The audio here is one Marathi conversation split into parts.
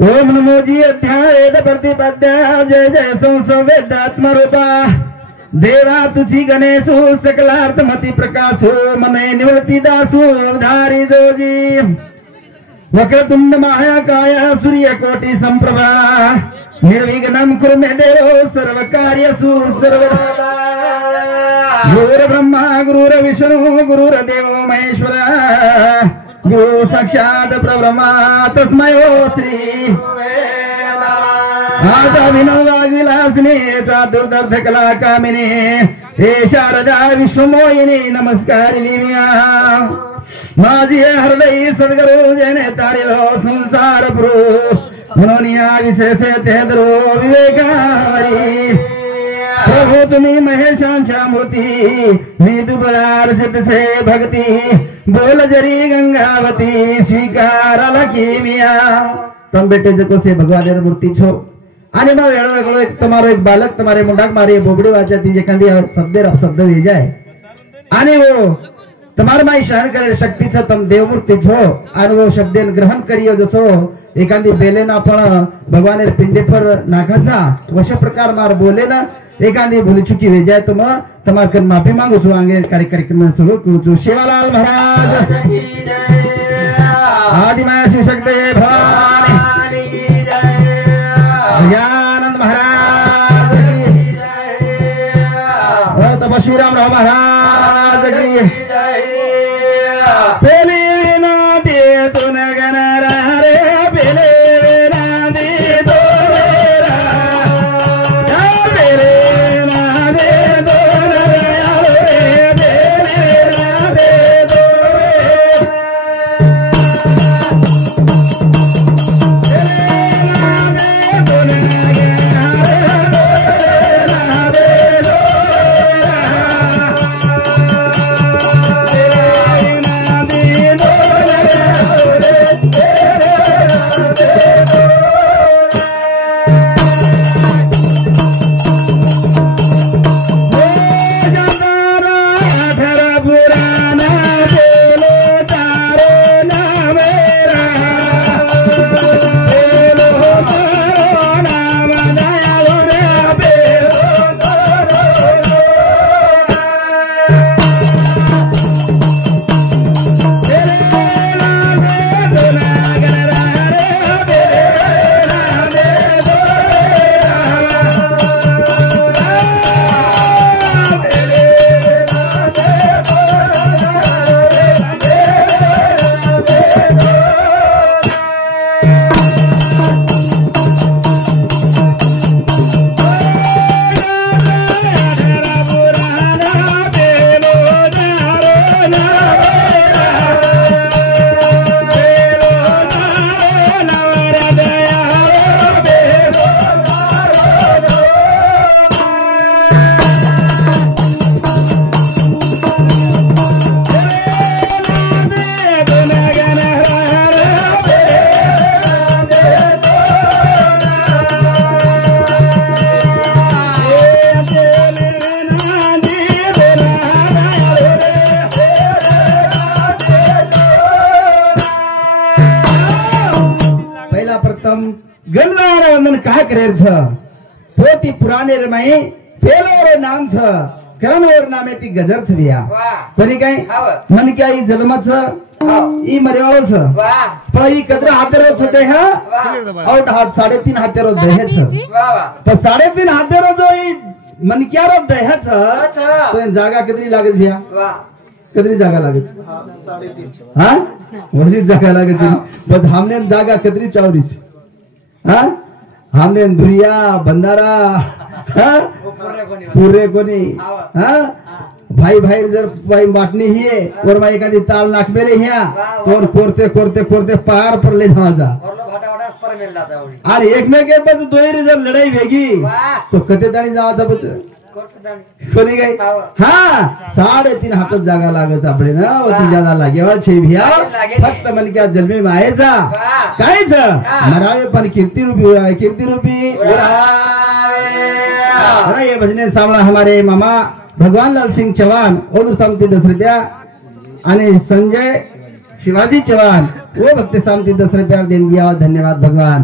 ओम नमो जी अध्याय प्रतिपद्या जय जय संसवेदात्मरूपा देवा तुझी गणेशो सकलार्थमती प्रकाशो मने निवृत्ती दासो धारी जोजी वक्रतुंड महाकाय सूर्यकोटि संप्रभा निर्विघ्नं कुरु मे देवो सर्वकार्यसु सर्वदा गुरुर् ब्रह्मा गुरुर् विष्णु गुरुर्देवो महेश्वरा गुरु साक्षात् परब्रह्म तस्मै श्री आजा विनोदाविलासिने दुर्दर्थ कला कामिने हे शारदा विश्वमोहिनी नमस्कारिणी माझी हृदय सद्गुरु जने तारिलो संसार प्रभु म्हणून या विशेष तेंद्रो विवेकारी प्रभु तुम्ही महेशांच्या मूर्ती मी दुबळार से भक्ती बोल जरी गंगावती स्वीकार लकी मिया तम बेटे जको से भगवान मूर्ति छो आने में वेळो एक तुम्हारो एक बालक तुम्हारे मुंडाक मारे बोबड़ी वाचा ती जे कंदी शब्द दे जाए आने वो तुम्हार माई शहर करे शक्ति छ तम देव मूर्ति छो और वो शब्द ग्रहण करियो जसो एखादी बेलेना पण भगवान पिंडे पर नाखाचा वश प्रकार मार बोले ना एखादी भूली चुकी हो जाए तो मैं तुम्हारे कर माफी मांगू छु आगे कार्यक्रम में शुरू करूं छु शिवालाल महाराज आदि माया शिव शक्ति भवानी की जय आनंद महाराज की जय तपस्वी राम महाराज की जय पेली ना दे तू न गना रे पेले पोती पुराने रमाई पेलोर नाम छ करनवर नामे ती गजर छ दिया कोणी काय मन क्या ई जन्म छ ई मरेवाळो छ पण ई कजरा हातेरो छ ते हा आउट हात 3.5 हातेरो देह छ पण 3.5 हातेरो जो ई मन क्या रो देह छ तो जागा कितनी लागत भैया कितनी जागा लागत 3.5 हां वही जागा लागत पण हमने जागा कितनी चौरी छ हां हमने दुरिया बंदारा पूरे कोणी भाई भाई जर भाई वाटणी ही है और मैं एखादी ताल नाक मेरे हिया और कोरते कोरते कोरते पार पर ले जावा अरे एक में के बस दोई जर लड़ाई वेगी तो कते दाणी जावाचा बच कोणी गई हाँ 3.5 हातच जागा लागत आपले ना ती जागा लागेवा छे भिया फक्त मन क्या जन्मे में आयचा कायच मरावे पण कीर्ति रूपी अरे ये भजने सामना हमारे मामा भगवान लाल सिंह चौहान और सामती 10 रुपया आणि संजय शिवाजी चौहान वो भक्त सामती 10 रुपया देन दिया धन्यवाद भगवान।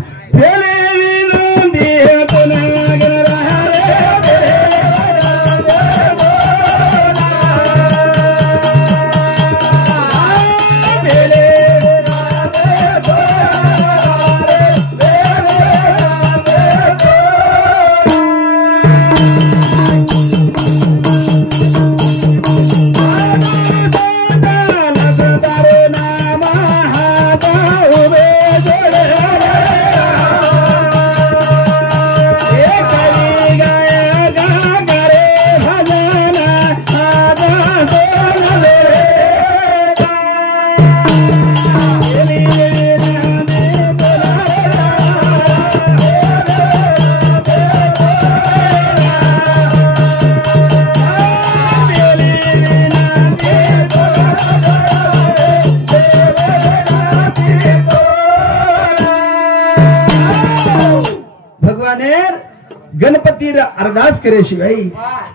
अरदास केल्याशिवाय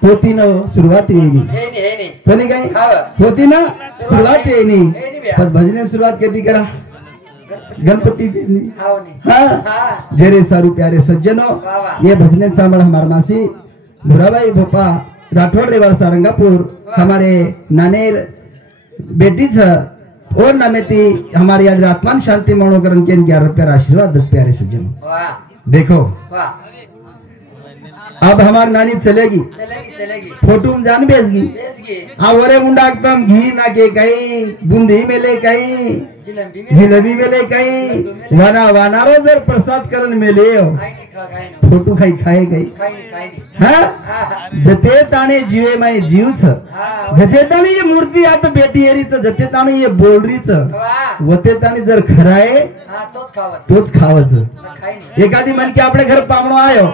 पोतीनं सुरुवात येईनी कोणी काय पोतीनं सुरुवात येईनी पण भजने सुरुवात कधी करा गणपति हाँ जेरे सारू प्यारे सज्जनों ये भजने सामल हमारे मासी भूराबाई भोपा राठौड़ रेवाड़ सारंगापुर हमारे नानेर बेटी और नमेती हमारी आज आत्मान शांति मनोकरण के 11 प्यारा आशीर्वाद 10 प्यारे सज्जनों देखो अब हमारी नानी चलेगी फोटो में जान बेचगी आवरे मुंडा एकदम घी ना के कहीं बूंदी मेले कहीं जिलेबी मेले कहीं वानारो जर प्रसाद करण मेले फोटो खाई खाए गई हाँ जते ताने जीवे माई जीव छ जते ताने ये मूर्ती आता बेटी एरीच जते ताने ये बोलरीच वते ताने जर खराय तोच खावच एखादी मन की आपल्या घर पामणो आयो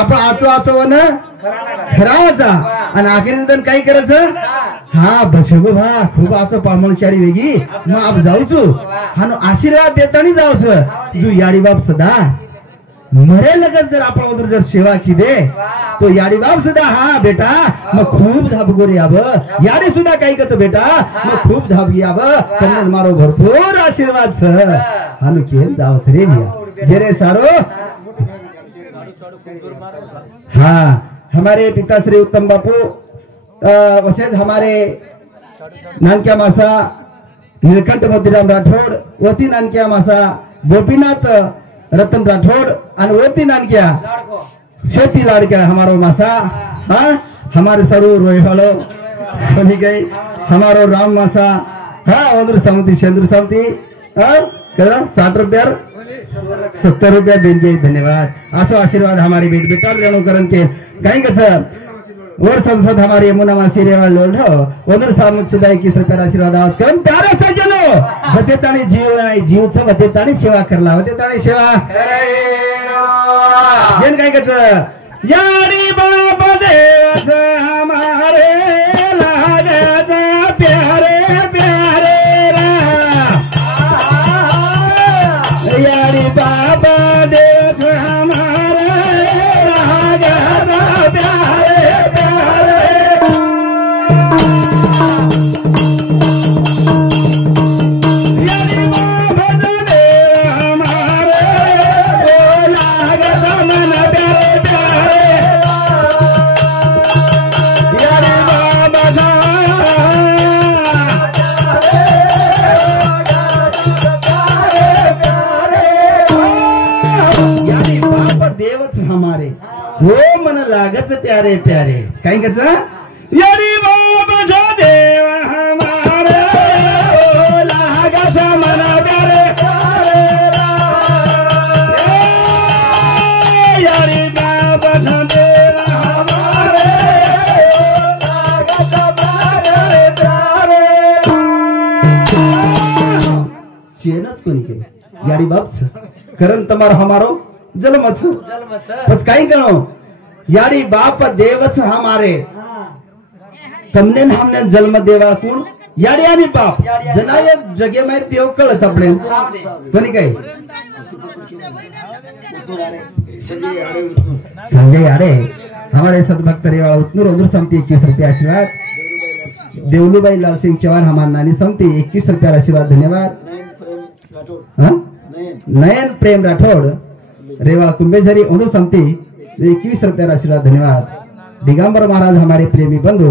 आपण आचो न खरावाचा आणि आखरी काही करायचं हा बसगो भा खूप आचो पामणचारी वेगी मग आप जाऊचो हानो आशीर्वाद देतानी जाऊच तू याडी बाप सदा मरे लगत जर आपण उधर जर सेवा की दे तो याडी बाप सुद्धा हा बेटा मग खूप धाबगोरी याव याडी सुद्धा काही कच बेटा मग खूप धाब याव त्यांना मारो भरपूर आशीर्वाद छ हानो केम जावत रे जेरे सारो हाँ हमारे पिताश्री उत्तम बापू वसेज हमारे नानक्या मासा नीलकंठ मोतीराम राठौड़ वती नानक्या मासा गोपीनाथ रतन राठौड़ और वती नानक्या शेती लाड़क्या हमारो मासा हाँ हमारे सरू रोयवालो बनी गई हमारो राम मासा हाँ उधर समिति सेंद्र समिति हाँ 60 रुपया 70 रुपया देन गई धन्यवाद आसो आशीर्वाद हमारी बेटी बेटा रेणुकरण के कहीं कसर और संसद हमारी यमुना मासी रेवा लोड उधर सामुत सुधा 21 रुपया आशीर्वाद आज करम प्यारे सज्जनों बतेतानी जीव छ बतेतानी सेवा करला बतेतानी सेवा जन कहीं कसर यारी बाबा देवस हमारे लागता प्यारे प्यारे यारी बाबा देव हमारे लागता प्यारे प्यारे यारी बाबा देव हमारे लागता मन प्यारे प्यारे यारी बाबा देवच हमारे वो मन लागच प्यारे प्यारे काही कच यारी बाबा जो देव हमारे ओ लागच मन प्यारे यारी बाबा जो देव हमारे लागच प्यारे प्यारे चेनच कोणी के यारी बाप करण तमार हमारो जलमच बस काही करो यारी बाप देवच हमारे तमने हमने जन्म देवा कोण याडी आणि बाप जनाय जगे मार देव कळच आपले कोणी काय संजय याडे हमारे सदभक्त रेवा उत्नूर उधर समिति 21 रुपया आशीर्वाद देवलूबाई लाल सिंह चौहान हमारे नानी समिति 21 रुपया आशीर्वाद धन्यवाद नयन प्रेम राठौड़ रेवा कुंभेझरी उधर समिति 21 रुपया आशीर्वाद धन्यवाद दिगंबर महाराज हमारे प्रेमी बंधु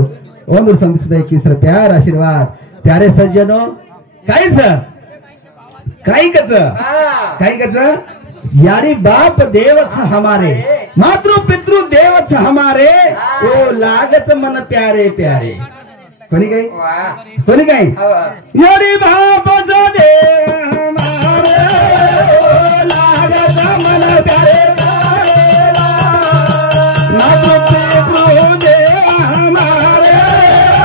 उधर समिति 21 रुपया आशीर्वाद प्यारे सज्जनों काही कच यारी बाप देवच हमारे मातृ पितृ देवच हमारे ओ लागच मन प्यारे प्यारे कोणी काही यारी बाप जो देव हमारे ओ लागच मन प्यारे मातृ पितृ देव हमारे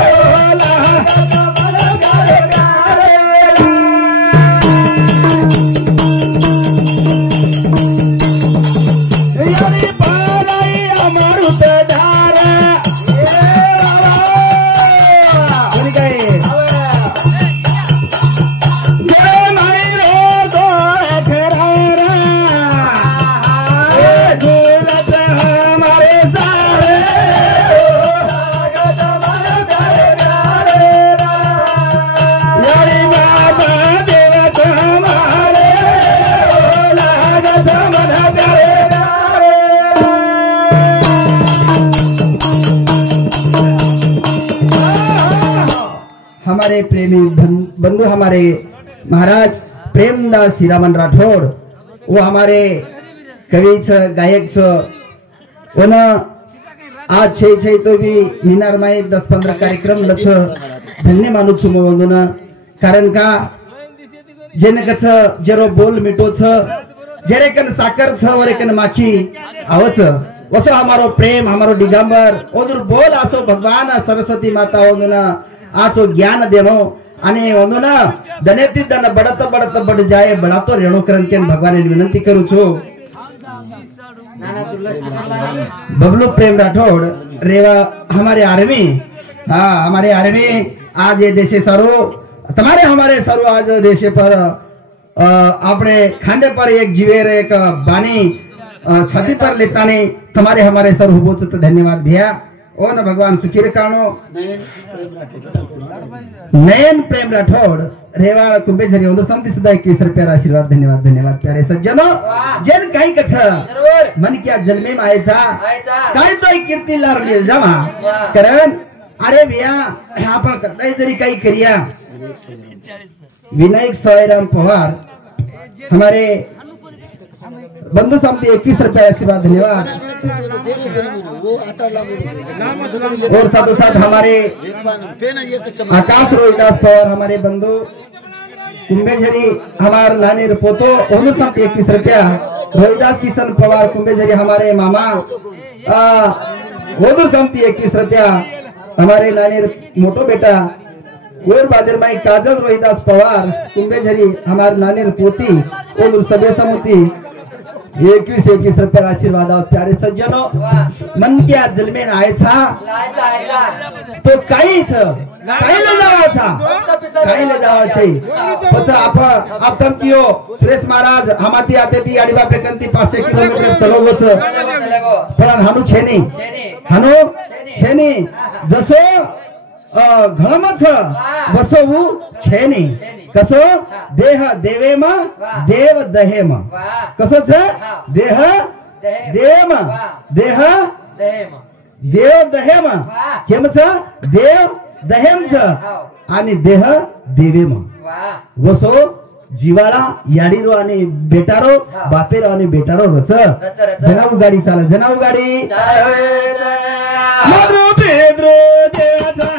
ओ लागच मन प्यारे यारी पाराई अमृत धारा कोणी काही जय माई हमारे प्रेमी बंधु हमारे महाराज प्रेमदास हीरामन राठौड़ वो हमारे कवि छ गायक छ वन आज छे तो भी मीनार में 10-15 कार्यक्रम लक्ष धन्य मानु छु म कारण का जेने कछ जेरो बोल मिटो छ जेरे कन साकर छ वरे कन माखी आवच वसो हमारो प्रेम हमारो दिगंबर ओदुर बोल आसो भगवान सरस्वती माता ओदुना आसो ज्ञान देनो आणि ओदुना दनेती दन बडत बड जाए बडातो रेणु करन के भगवान विनंती करू छु बबलू प्रेम राठौड़ रेवा हमारे आर्मी हमारे आर्मी आज ये देशे सरो तुम्हारे हमारे सरो आज देशे पर अपने खांदे पर एक जीवेर एक बानी छाती पर लेता नहीं तुम्हारे हमारे सर हुबो तो धन्यवाद भैया ओ न भगवान सुखी रखानो नयन प्रेम राठौड़ रेवाड़ कुंभे झरी ಒಂದು समती सुद्धा 21 रुपया आशीर्वाद धन्यवाद प्यारे सज्जनों जन काही कछ मन क्या जन्मे में आयचा काय तो कीर्ती लार मिल जावा कारण अरे भैया आपण कतई जरी काही करिया विनायक सोयराम पवार हमारे बंधु समती 21 रुपया आशीर्वाद धन्यवाद और साथों साथ हमारे आकाश रोहिदास पवार हमारे बंधु कुंभेझरी हमारे नानी पोतो ओनु समती 21 रुपया रोहिदास किशन पवार कुंभेझरी हमारे मामा ओनु समती 21 रुपया हमारे नानी मोटो बेटा और बादर माई काजल रोहिदास पवार कुंभेझरी हमारे नानी पोती ओनु सभे समिति 21 रुपया आशीर्वाद प्यारे सज्जनों मन के आज जल में आए था तो काही ले जावा था काही ले जावा छे पछा आप सब कियो सुरेश महाराज हमाती आते थी आडी बापे कंती 500 किलोमीटर चलोगो छ पण हानु छे नहीं जसो घळम छ बसो वो छे नहीं कसो देह देवे मा देव दहे मा कसो छ देह देव मा देह देव दहे मा केम छ देव दहेम छ आणि देह देवे मा वसो जीवाळा याडीरो आणि बेटारो बापेरो आणि बेटारो रच जनाऊ गाडी चाल जनाऊ गाडी मरो पेद्रो देवा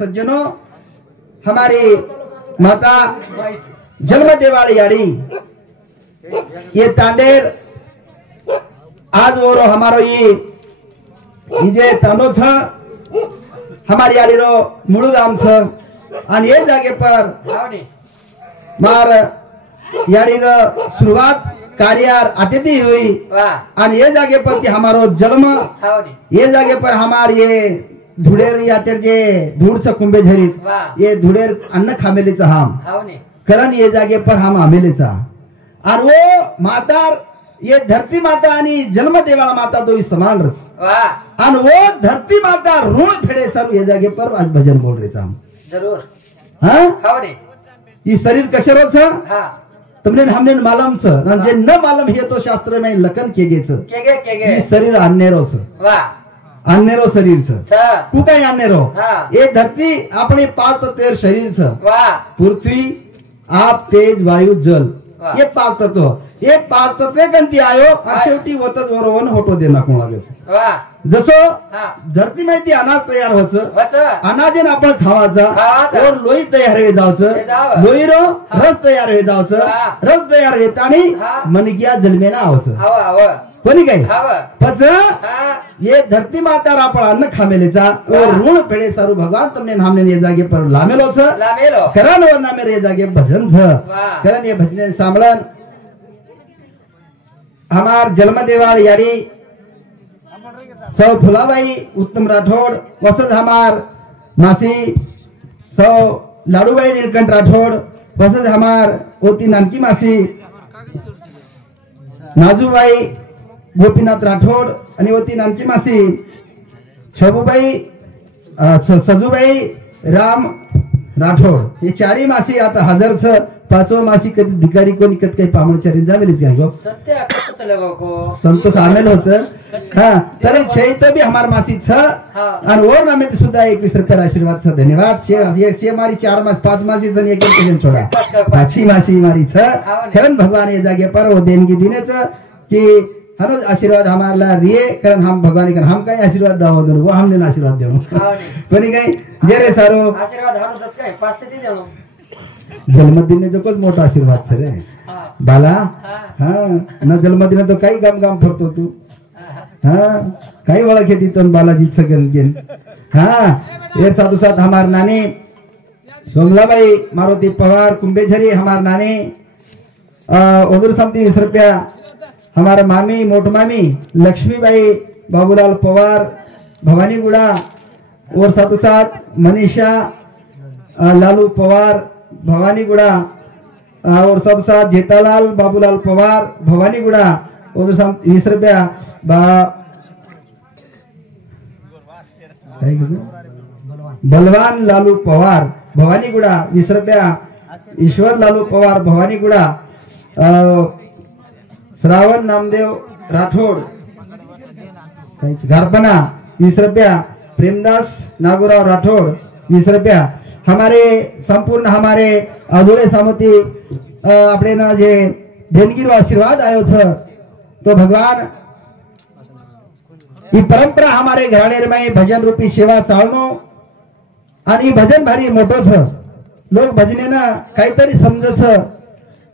सज्जनों हमारी माता जन्म देवाली याड़ी ये तांडेर आज वो हमारो ये तांडो छ हमारी याड़ी रो मुड़ू गाम छ और ये जगह पर मार याड़ी रो शुरुआत कार्यार अतिथि हुई और ये जगह पर हमारो जन्म ये जगह पर हमारे ये धुडेर यातेर जे धूड़ से कुंभे झरी ये धुडेर अन्न खामेलीचा हम करण ये जागे पर हम आमेलीचा और वो मातार ये धरती माता आणि जन्म देवाला माता दो समान रच और वो धरती माता ऋण फेडे सब ये जागे पर आज भजन बोल रहे हम जरूर हाँ ये शरीर कशे रोज तुमने हमने मालूम छ जे न मालूम हे तो शास्त्र में लखन केगे छ ये शरीर अन्नेरो छ अन्नेरो शरीर छ तू काय अन्नेरो ये धरती अपने 5 तत्व शरीर छ पृथ्वी आप तेज वायू जल ये 5 तत्व ये 5 तत्व गंती आयो और शेवटी होतच वरोवन होतो देना कोण लागे जसो धरती माहिती अनाज तयार होच अनाजेन आपण खावाचा और लोई तयार होई जावच लोईरो रस तयार होई जावच रस तयार होतानी मन किया जन्मेना आवच कोणी काही हावा पच हा ये धरती माता रापड़ अन्न खामेलेचा और ऋण फेड़े सारू भगवान तुमने नामने ये जागे पर लामेलो छ लामेलो करण और नामे ये जागे भजन छ वाह करण ये भजने सांभळन हमार जन्मदेवाळ यारी सौ फुलाबाई उत्तम राठौड़ वसद हमार मासी सौ लाडूबाई नीलकंठ राठौड़ वसद हमार ओती नानकी मासी नाजूबाई गोपीनाथ राठौड़ आणि ओती नानकी मासी छबूबाई सजूबाई राम राठौड़ हे चारी मासी आता हजर छ पाचवा मासी कधी धिकारी कोणी कधी काही पामणचारी जावेलीच काय गो सत्य कसं चलगो को संतोष आमेल होच हां तरी छैत भी हमार मासी छ आणि और नामे सुद्धा एक विसरकर आशीर्वाद छ धन्यवाद से मारी 4 मास 5 मासी जन एक जन छोड़ा पाची मासी मारी छ खरन भगवान ये जागे पर वो देणगी दिनेच कि हर आशीर्वाद हमारला रिये कारण हम भगवान के हम काय आशीर्वाद दाव दो वो हमने आशीर्वाद देऊ कोणी काय जेरे सारो आशीर्वाद हाडू दच काय 500 दी देणो जन्मदिने जो कोच मोठा आशीर्वाद छ रे बाला हां न जन्मदिने तो काही गाम गाम फरतो तू हां काही ओळख येती तो बालाजी सगल गेन हां ये साधु साथ हमार नानी सोमलाबाई मारुति पवार कुंभेझरी हमार नानी उधर समती 20 रुपया हमारा मामी मोट मामी लक्ष्मीबाई बाबूलाल पवार भवानीगुड़ा और साथ साथ मनीषा लालू पवार भवानीगुड़ा और साथ साथ जेतालाल बाबूलाल पवार भवानीगुड़ा और 20 रुपया बलवान लालू पवार भवानीगुड़ा 20 रुपया ईश्वर लालू पवार भवानीगुड़ा श्रावण नामदेव राठौड़ घरपना 20 रुपया प्रेमदास नागुराव राठौड़ 20 रुपया हमारे संपूर्ण हमारे अधूरे सामती अपने ना जे देणगी रो आशीर्वाद आयो छ तो भगवान ही परंपरा हमारे घराणे में भजन रूपी सेवा चालनो आणि भजन भारी मोठो छ लोक भजने ना काहीतरी समज छ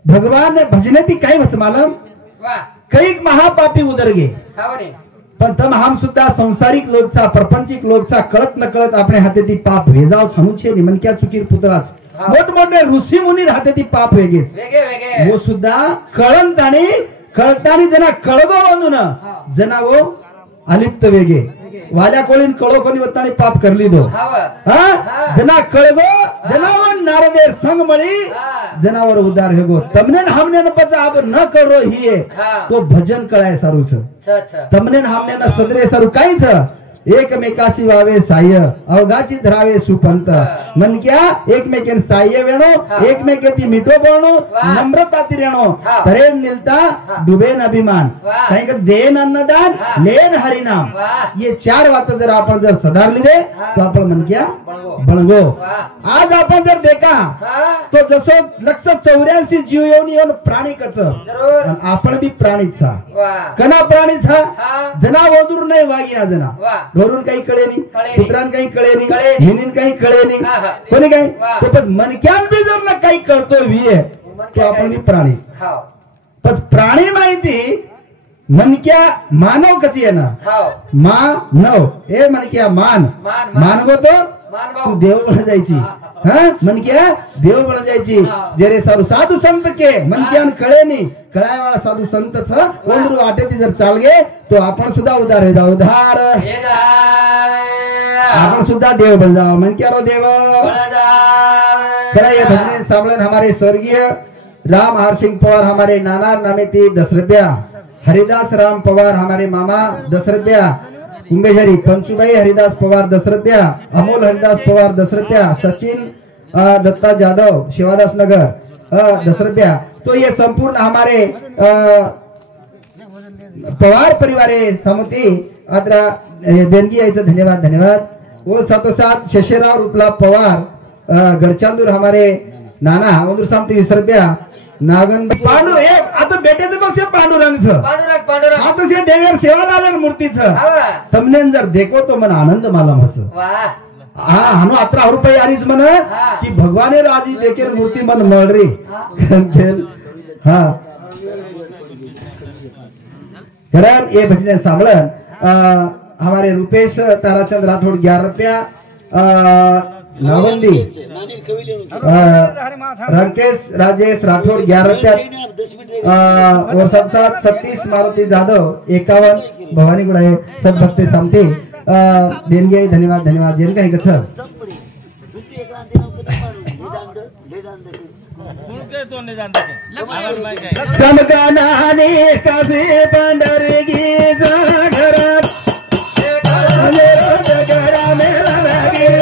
भगवान भजने ती काय वच मालम वाह कैक महापापी उदर गे हावरे पण तम हम सुद्धा संसारिक लोकचा प्रपंचिक लोकचा कळत न कळत आपणे हातेती पाप वेजाव छानुछे निमनक्या चुकीर पुतळाच मोठमोठे ऋषी मुनी हातेती पाप वेगेच वेगे वेगे वो सुद्धा कळंतानी कळतानी जना कळगो वंदुन जना वो अलिप्त वेगे वाल्या कोळीन कळो कोणी वत्तानी पाप करली दो हां जना कळगो जनावर नारदेर संग मळी जनावर उदार हेगो तमने हमने न पचा अब न करो हिये तो भजन कळाय सारू छ तमने हमने न सदरे सारू काई छ एकमेकाची वावे साह्य अवघाची धरावे सुपंत मन क्या एकमेकेन साह्य वेणो एकमेकेती मिठो बोलणो नम्रताती रेणो तरेन निलता डुबेन अभिमान काही देन अन्नदान लेन हरिनाम ये 4 बात जर आपण जर सुधारली दे तो आपण मन क्या बळगो आज आपण जर देखा तो जसो 184 जीव येऊन प्राणी कच आपण बी प्राणीच कना प्राणीच जनावदूर नाही वागी जना घरून काही कळे नाही पुत्रान काही कळे नाही हिनीन काही कळे नाही कोणी काही तो पण मनक्यान बी जर ना काही कळतो विये तो आपण बी प्राणी पण प्राणी माहिती मनक्या मानव कची आहे ना मानव ए मनक्या मानगो तो तू देव बन जायची हां मनक्या देव बन जायची जेरे साधु संत के मनक्यान कळे नाही कळायवाळा साधु संत छ कोंडरू वाटेती जर चाल गे तो आपण सुद्धा उदार हे जाऊ उधार आपण सुद्धा देव बन जाओ मनक्या रो देव ये भजन सामलन हमारे स्वर्गीय राम हर सिंह पवार हमारे नाना नामे थी 10 रुपया हरिदास राम पवार हमारे मामा 10 रुपया कुंभेझरी पंचुबाई हरिदास पवार 10 रुपया अमोल हरिदास पवार 10 रुपया सचिन दत्ता जादव शिवादास नगर 10 रुपया तो ये संपूर्ण हमारे पवार परिवारे समिति अत्र देणगी यायचं धन्यवाद वो साथ शशिराव रूपला पवार गडचांदूर हमारे नाना उधर सामती 20 रुपया नागन पांडुर एक आता बेटेचं तो से पांडुरंगचं पांडुरंग आता से देवेर सेवा लालन मूर्तीचं तमने जर देखो तो मन आनंद माला मस वाह हा हनु 18 रुपये आरीच मन की भगवाने राजी देखेर मूर्ती मन मळरी हा कारण ये भजन सामलन हमारे रुपेश ताराचंद राठौड़ 11 रुपया, नावंदी राकेश राजेश राठौड़ 11 रुपया और साथ साथ 36 मारुति जाधव 51 भवानी गुड़ा है सब भक्ति सामते देणगे धन्यवाद धन्यवाद जेन काही कथा समकानाने कसे पंढरगी घरात घरा मेला लागे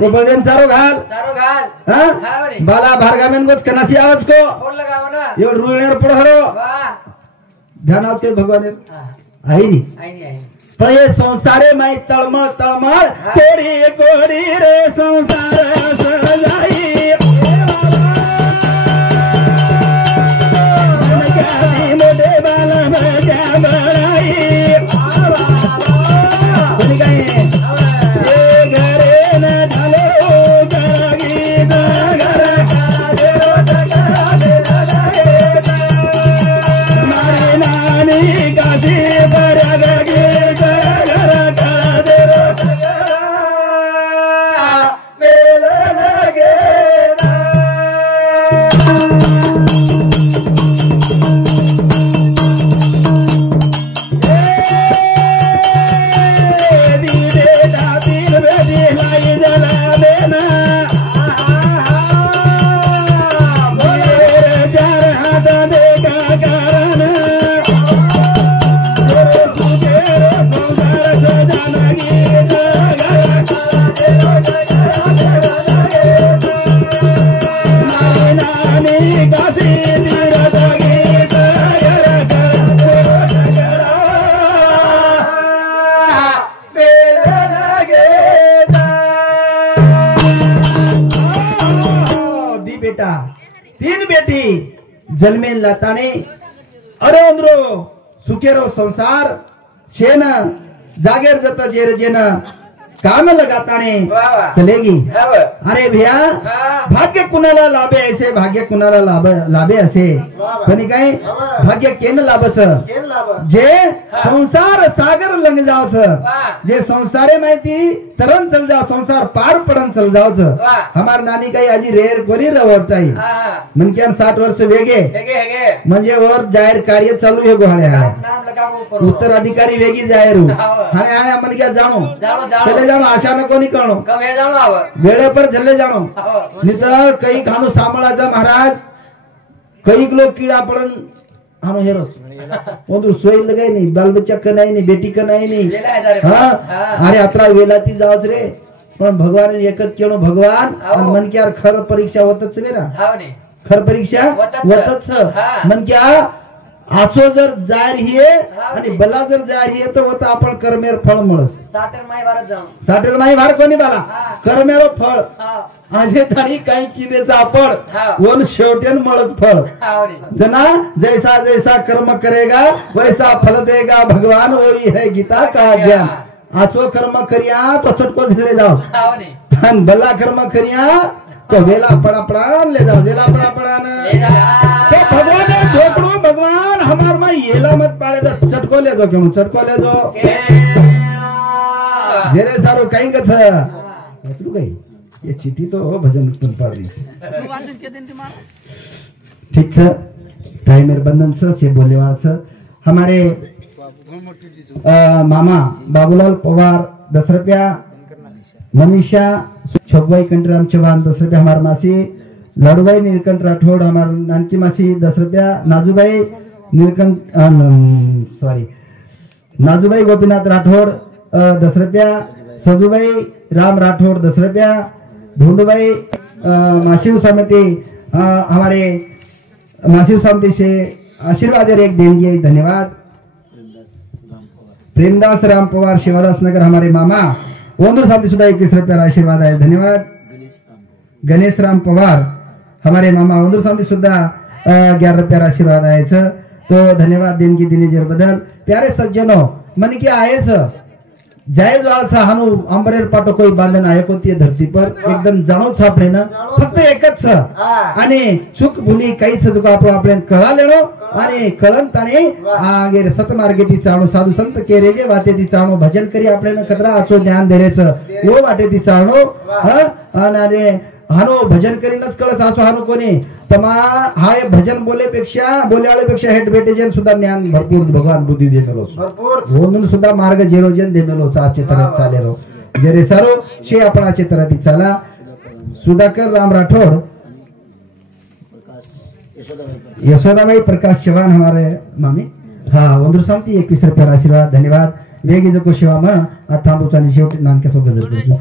वो बळदेन चारो घाल बाला भारगामेन गोच कनासी आवाज को यो रुळेर पडहरो ध्यान आवत के भगवान आई नी पर ये संसारे माई तळमळ तळमळ कोडी कोडी रे संसार सजाई मोठे बाला बजा बराई कोणी काय तीन बेटी जन्मेन लाताने अरोंद्रो सुखेरो संसार शेन जागेर जत जेर जेन काम लगाताने चलेगी। अरे भैया भाग्य कुणाला लाभे ऐसे भाग्य कुणाला लाभे असे पण काय भाग्य केन लाभच जे संसार सागर लंग जावच जे संसारे माहिती तरन चल जाव संसार पार पडन चल जावच हमार नानी काही आजी रेर कोणी रवरताई मनक्यान 60 वर्ष वेगे म्हणजे वर जाहीर कार्य चालू हे गोहळ्या उत्तराधिकारी वेगी जाहीर हाणे हाणे मनक्या जाणो चले जाणो आशा न कोणी कळो कमे जाणो आव वेळे पर झल्ले जाणो नितर कई खाणू सांभाळाचा महाराज कई लोग कीड़ा पडन हानो हेरो ओदू सोई लगाई नहीं बाल बच्चा कनाई नहीं बेटी कनाई नहीं हां अरे अतरा वेलाती जावच रे पण भगवान एकच केलो भगवान आणि मन की यार खर परीक्षा होतच वेरा हाव नी खर परीक्षा होतच मन क्या आचो जर जाहीर हिये आणि बला जर जाहीर हिये तर होता आपण कर्मेर फळ मिळस साटर माय भारत जाऊन साटेल माई भार कोणी बाला कर्मेरो फळ हाव आजे तारी काही किनेचा आपण वन शेवटेन मळस फळ हाव नी जना जैसा जैसा कर्म करेगा वैसा फल देगा भगवान वही है गीता का ज्ञान आचो कर्म करिया तो छटको झेले जाओ हाव नी आणि बल्ला कर्म करिया तो वेला पड़ा पड़ा ले जाओ वेला पड़ा पड़ा ले ना जा तो भगवान ने ढोकड़ो भगवान हमार में येला मत पाड़े तो छटको ले जाओ क्यों छटको ले जाओ जेरे सारो कहीं का था ऐतलू कहीं ये चिट्ठी तो भजन कीर्तन पाड़ दी ठीक है टाइम बंधन से बोले वाला से हमारे मामा बाबूलाल पवार 10 रुपया मनीषा छोगवाई कंटराम चौहान 10 रुपया हमारे मासी लाडूबाई नीलकंठ राठौड़ हमारे नानकी मासी 10 रुपया नाजूबाई नीलकंठ सॉरी नाजूबाई गोपीनाथ राठौड़ 10 रुपया सजूबाई राम राठौड़ 10 रुपया ढूंढबाई मासिव समिति हमारे मासिव समिति से आशीर्वाद एक देंगे धन्यवाद प्रेमदास राम पवार शिवादास नगर हमारे मामा ओंदूर समिति सुधा 21 रुपया आशीर्वाद है धन्यवाद गणेश राम पवार हमारे मामा ओंदूर समिति सुधा 11 रुपया आशीर्वाद आहे तो धन्यवाद देणगी दिने बदल प्यारे सज्जनों मन की आहेच जायज वाळसा हानु अंबरेर पाटो कोई बांधन आहे कोणती धरती पर एकदम जाणो छापरे ना फक्त एकच आणि चूक भूली काहीच तुका आपण आपल्यान कळालेलो आणि कळंत आणि आगे सतमार्गेती चाणो साधू संत केरेजे वाटेती चाणो भजन करी आपल्याला कतरा आचो ज्ञान देरेचं वो वाटेती चाणो आणि हानो भजन करीनच कळच असो हानो कोणी तमा हाय भजन बोलेपेक्षा हेड भेटेजन सुद्धा ज्ञान भरपूर भगवान बुद्धी देमेलो भरपूर म्हणून सुद्धा मार्ग जेरोजन देमेलो आचे तरह चालेलो जेरे सारो शे आपण आचे तरह ती चला सुधाकर राम राठौड़ यशोदाबाई प्रकाश चौहान हमारे मामी हाँ वंदूर समिति 21 रुपया आशीर्वाद धन्यवाद वेगी जो शिवा में थांबूचानी शेवटी नानके सोबत भजने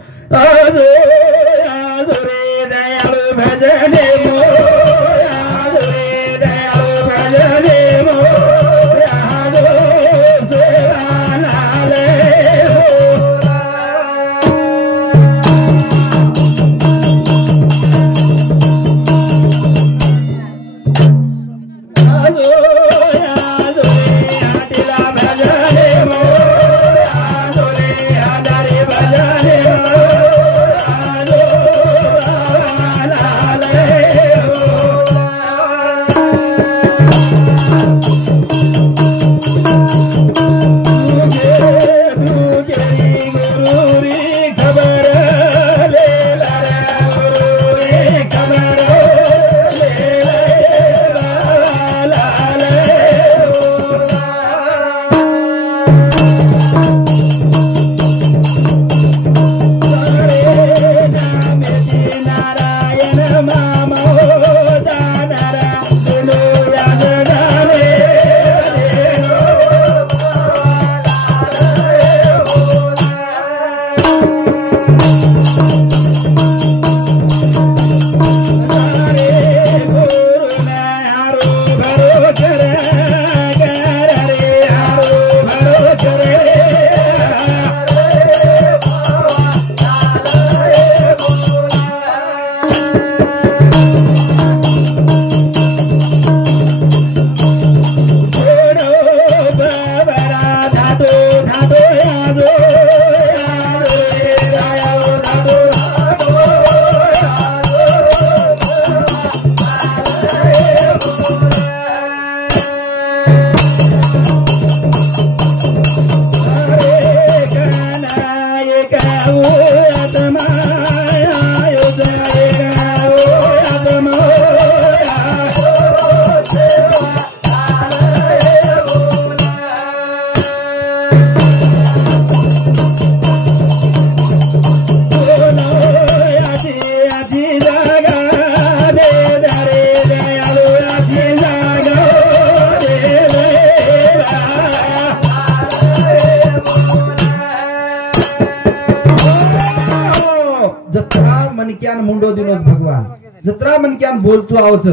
जत्रा मनक्यान मुंडो दिनोद भगवान जत्रा मनक्यान बोलतो आवच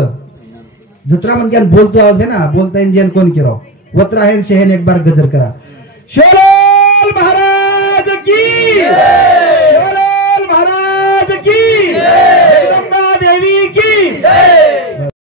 जत्रा मनक्यान बोलतो आवच है ना बोलता इंडियन कोण किरो वत्रा है शहन एक बार गजर करा शोल महाराज की